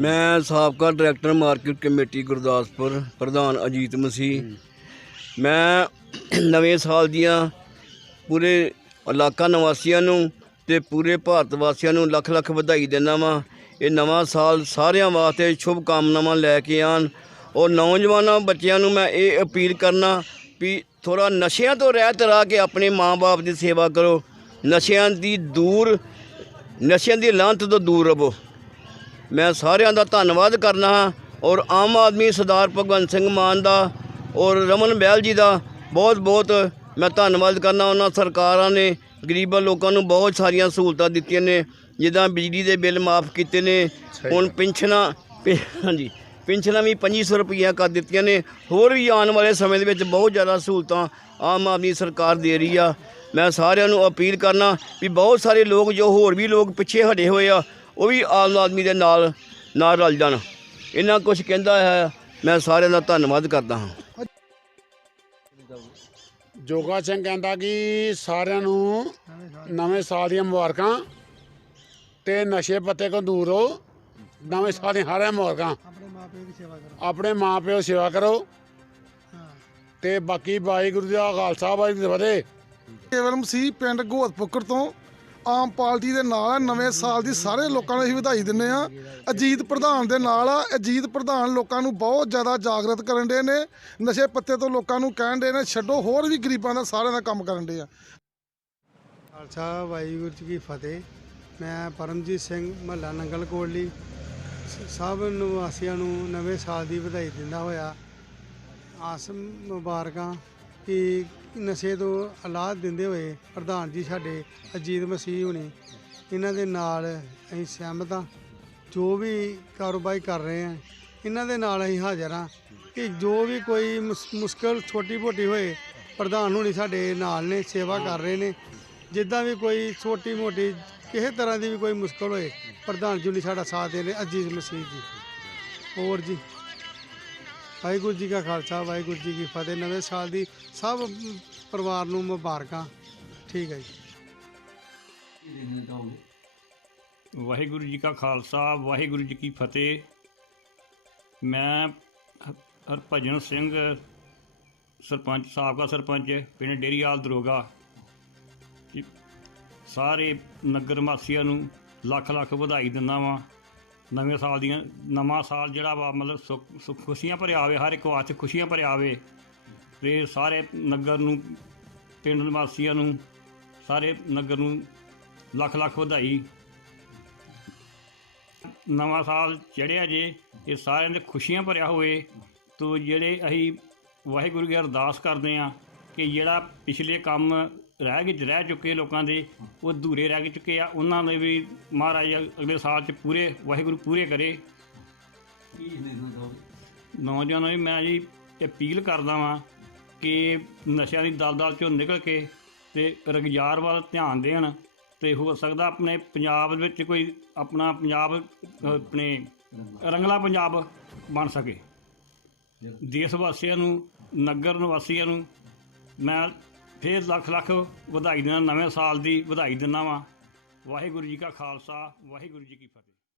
ਮੈਂ ਸਾਬਕਾ director market committee Gurdaspur ਪ੍ਰਧਾਨ ਅਜੀਤ ਮਸੀਹ। ਮੈਂ ਨਵੇਂ ਸਾਲ ਦੀਆਂ ਪੂਰੇ ਇਲਾਕਾ ਨਿਵਾਸੀਆਂ ਨੂੰ ਤੇ ਪੂਰੇ ਭਾਰਤ ਵਾਸੀਆਂ ਨੂੰ ਲੱਖ ਲੱਖ ਵਧਾਈ ਦਿੰਦਾ ਵਾਂ। ਇਹ ਨਵਾਂ ਸਾਲ ਸਾਰਿਆਂ ਵਾਸਤੇ ਸ਼ੁਭ ਕਾਮਨਾਵਾਂ ਲੈ ਕੇ ਆਣ ਔਰ ਨੌਜਵਾਨਾਂ ਬੱਚਿਆਂ ਨੂੰ ਮੈਂ ਇਹ ਅਪੀਲ ਕਰਨਾ ਵੀ ਥੋੜਾ ਨਸ਼ਿਆਂ ਤੋਂ ਰਹਿਤ ਰਹਿ ਕੇ ਆਪਣੇ ਮਾਂ-ਬਾਪ ਦੀ ਸੇਵਾ ਕਰੋ। ਨਸ਼ਿਆਂ ਦੀ ਦੂਰ ਨਸ਼ਿਆਂ ਦੀ ਲਾਂਤ ਤੋਂ ਦੂਰ ਰਹੋ। ਮੈਂ ਸਾਰਿਆਂ ਦਾ ਧੰਨਵਾਦ ਕਰਨਾ ਹਾਂ ਔਰ ਆਮ ਆਦਮੀ ਸਰਦਾਰ ਭਗਵੰਤ ਸਿੰਘ ਮਾਨ ਦਾ ਔਰ ਰਮਨ ਬਹਿਲ ਜੀ ਦਾ ਬਹੁਤ ਬਹੁਤ ਮੈਂ ਧੰਨਵਾਦ ਕਰਨਾ। ਉਹਨਾਂ ਸਰਕਾਰਾਂ ਨੇ ਗਰੀਬਾਂ ਲੋਕਾਂ ਨੂੰ ਬਹੁਤ ਸਾਰੀਆਂ ਸਹੂਲਤਾਂ ਦਿੱਤੀਆਂ ਨੇ ਜਿੱਦਾਂ ਬਿਜਲੀ ਦੇ ਬਿੱਲ ਮਾਫ ਕੀਤੇ ਨੇ। ਹੁਣ ਪੈਨਸ਼ਨਾਂ ਹਾਂਜੀ ਪੈਨਸ਼ਨਾਂ ਵੀ 2500 ਰੁਪਈਆ ਕਰ ਦਿੱਤੀਆਂ ਨੇ। ਹੋਰ ਵੀ ਆਉਣ ਵਾਲੇ ਸਮੇਂ ਦੇ ਵਿੱਚ ਬਹੁਤ ਜ਼ਿਆਦਾ ਸਹੂਲਤਾਂ ਆਮ ਆਦਮੀ ਸਰਕਾਰ ਦੇ ਰਹੀ ਆ। ਮੈਂ ਸਾਰਿਆਂ ਨੂੰ ਅਪੀਲ ਕਰਨਾ ਵੀ ਬਹੁਤ ਸਾਰੇ ਲੋਕ ਜੋ ਹੋਰ ਵੀ ਲੋਕ ਪਿੱਛੇ ਹਟੇ ਹੋਏ ਆ ਉਹ ਵੀ ਆਮ ਆਦਮੀ ਦੇ ਨਾਲ ਨਾਲ ਰਲ ਜਾਣ। ਇਹਨਾਂ ਕੁਝ ਕਹਿੰਦਾ ਹੈ ਮੈਂ ਸਾਰਿਆਂ ਦਾ ਧੰਨਵਾਦ ਕਰਦਾ ਹਾਂ। ਜੋਗਾ ਸਿੰਘ ਕਹਿੰਦਾ ਕਿ ਸਾਰਿਆਂ ਨੂੰ ਨਵੇਂ ਸਾਲ ਦੀਆਂ ਮੁਬਾਰਕਾਂ ਤੇ ਨਸ਼ੇ ਪੱਤੇ ਤੋਂ ਦੂਰ ਰਹੋ। ਨਵੇਂ ਸਾਲ ਦੀਆਂ ਸਾਰਿਆਂ ਨੂੰ ਮੁਬਾਰਕਾਂ। ਆਪਣੇ ਮਾਪੇ ਦੀ ਸੇਵਾ ਕਰੋ। ਆਪਣੇ ਮਾਪਿਓ ਦੀ ਸੇਵਾ ਕਰੋ। ਤੇ ਬਾਕੀ ਵਾਹਿਗੁਰੂ ਜੀ ਦਾ ਖਾਲਸਾ ਵਾਹਿਗੁਰੂ ਜੀ ਦੀ ਫਤਿਹ। ਕੇਵਲਮ ਸੀ ਪਿੰਡ ਗੋਦਪੁੱਕਰ ਤੋਂ ਆਮ ਪਾਰਟੀ ਦੇ ਨਾਲ ਆ। ਨਵੇਂ ਸਾਲ ਦੀ ਸਾਰੇ ਲੋਕਾਂ ਨੂੰ ਅਸੀਂ ਵਧਾਈ ਦਿੰਨੇ ਆ। ਅਜੀਤ ਪ੍ਰਧਾਨ ਦੇ ਨਾਲ ਆ। ਅਜੀਤ ਪ੍ਰਧਾਨ ਲੋਕਾਂ ਨੂੰ ਬਹੁਤ ਜ਼ਿਆਦਾ ਜਾਗਰਤ ਕਰਨ ਦੇ ਨੇ। ਨਸ਼ੇ ਪੱਤੇ ਤੋਂ ਲੋਕਾਂ ਨੂੰ ਕਹਿਣ ਦੇ ਨੇ, ਛੱਡੋ, ਹੋਰ ਵੀ ਗਰੀਬਾਂ ਦਾ ਸਾਰਿਆਂ ਦਾ ਕੰਮ ਕਰਨ ਦੇ ਆ। ਖਾਲਸਾ, ਵਾਹਿਗੁਰੂ ਜੀ ਕੀ ਫਤਿਹ। ਮੈਂ ਪਰਮਜੀਤ ਸਿੰਘ ਮਹੱਲਾ ਨੰਗਲ ਕੋਟਲੀ ਸਭ ਨਿਵਾਸੀਆਂ ਨੂੰ ਨਵੇਂ ਸਾਲ ਦੀ ਵਧਾਈ ਦਿੰਦਾ ਹੋਇਆ। ਆਸ ਮੁਬਾਰਕਾਂ ਕਿ ਨਸ਼ੇ ਤੋਂ ਔਲਾਦ ਦਿੰਦੇ ਹੋਏ ਪ੍ਰਧਾਨ ਜੀ ਸਾਡੇ ਅਜੀਤ ਮਸੀਹ ਹੁਣੀ, ਇਹਨਾਂ ਦੇ ਨਾਲ ਅਸੀਂ ਸਹਿਮਤ ਹਾਂ। ਜੋ ਵੀ ਕਾਰੋਬਾਰ ਕਰ ਰਹੇ ਹਾਂ, ਇਹਨਾਂ ਦੇ ਨਾਲ ਅਸੀਂ ਹਾਜ਼ਰ ਹਾਂ ਕਿ ਜੋ ਵੀ ਕੋਈ ਮੁਸ- ਮੁਸ਼ਕਲ ਛੋਟੀ ਮੋਟੀ ਹੋਏ, ਪ੍ਰਧਾਨ ਹੁਣੀ ਸਾਡੇ ਨਾਲ ਨੇ, ਸੇਵਾ ਕਰ ਰਹੇ ਨੇ। ਜਿੱਦਾਂ ਵੀ ਕੋਈ ਛੋਟੀ ਮੋਟੀ ਕਿਸੇ ਤਰ੍ਹਾਂ ਦੀ ਵੀ ਕੋਈ ਮੁਸ਼ਕਲ ਹੋਏ, ਪ੍ਰਧਾਨ ਜੀ ਨੇ ਸਾਡਾ ਸਾਥ ਦੇ ਰਹੇ ਅਜੀਜ਼ ਮਸੀਹ ਜੀ। ਹੋਰ ਜੀ? ਵਾਹਿਗੁਰੂ ਜੀ ਕਾ ਖਾਲਸਾ, ਵਾਹਿਗੁਰੂ ਜੀ ਕੀ ਫਤਿਹ। ਨਵੇਂ ਸਾਲ ਦੀ ਸਭ ਪਰਿਵਾਰ ਨੂੰ ਮੁਬਾਰਕਾਂ। ਠੀਕ ਹੈ ਜੀ। ਵਾਹਿਗੁਰੂ ਜੀ ਕਾ ਖਾਲਸਾ, ਵਾਹਿਗੁਰੂ ਜੀ ਕੀ ਫਤਿਹ। ਮੈਂ ਹਰਭਜਨ ਸਿੰਘ, ਸਰਪੰਚ ਸਾਬਕਾ ਸਰਪੰਚ, ਪਿੰਡ ਡੇਰੀਆਲ ਦਰੋਗਾ। ਸਾਰੇ ਨਗਰ ਵਾਸੀਆਂ ਨੂੰ ਲੱਖ ਲੱਖ ਵਧਾਈ ਦਿੰਦਾ ਵਾਂ। ਨਵੇਂ ਸਾਲ ਦੀਆਂ, ਨਵਾਂ ਸਾਲ ਜਿਹੜਾ ਵਾ, ਮਤਲਬ ਸੁੱਖ ਸੁੱਖ ਖੁਸ਼ੀਆਂ ਭਰਿਆ ਆਵੇ, ਹਰ ਇੱਕ ਵਾਸਤੇ ਖੁਸ਼ੀਆਂ ਭਰਿਆ ਆਵੇ, ਤੇ ਸਾਰੇ ਨਗਰ ਨੂੰ, ਪਿੰਡ ਨਿਵਾਸੀਆਂ ਨੂੰ, ਸਾਰੇ ਨਗਰ ਨੂੰ ਲੱਖ ਲੱਖ ਵਧਾਈ। ਨਵਾਂ ਸਾਲ ਚੜ੍ਹਿਆ ਜੇ, ਇਹ ਸਾਰਿਆਂ ਦੇ ਖੁਸ਼ੀਆਂ ਭਰਿਆ ਹੋਵੇ, ਤੋ ਜਿਹੜੇ ਅਸੀਂ ਵਾਹਿਗੁਰੂ ਦੀ ਅਰਦਾਸ ਕਰਦੇ ਆ ਕਿ ਜਿਹੜਾ ਪਿਛਲੇ ਕੰਮ ਰਹਿ ਗਏ ਰਹਿ ਚੁੱਕੇ ਲੋਕਾਂ ਦੇ ਉਹ ਅਧੂਰੇ ਰਹਿ ਚੁੱਕੇ ਆ। ਉਹਨਾਂ ਦੇ ਵੀ ਮਹਾਰਾਜ ਅਗਲੇ ਸਾਲ ਚ ਪੂਰੇ ਵਾਹਿਗੁਰੂ ਪੂਰੇ ਕਰੇ। ਨੌਜਵਾਨਾਂ ਨੂੰ ਮੈਂ ਜੀ ਅਪੀਲ ਕਰਦਾ ਵਾਂ ਕਿ ਨਸ਼ਿਆਂ ਦੀ ਦਲਦਲ ਚੋਂ ਨਿਕਲ ਕੇ ਤੇ ਰੁਜ਼ਗਾਰ ਵੱਲ ਧਿਆਨ ਦੇਣ ਤੇ ਹੋ ਸਕਦਾ ਆਪਣੇ ਪੰਜਾਬ ਦੇ ਵਿੱਚ ਕੋਈ ਆਪਣਾ ਪੰਜਾਬ ਆਪਣੇ ਰੰਗਲਾ ਪੰਜਾਬ ਬਣ ਸਕੇ। ਦੇਸ਼ ਵਾਸੀਆਂ ਨੂੰ ਨਗਰ ਨਿਵਾਸੀਆਂ ਨੂੰ ਮੈਂ ਫੇਰ ਲੱਖ ਲੱਖ ਵਧਾਈ ਦਿੰਦਾ ਨਵੇਂ ਸਾਲ ਦੀ ਵਧਾਈ ਦਿੰਦਾ ਵਾਂ। ਵਾਹਿਗੁਰੂ ਜੀ ਕਾ ਖਾਲਸਾ, ਵਾਹਿਗੁਰੂ ਜੀ ਕੀ ਫਤਿਹ।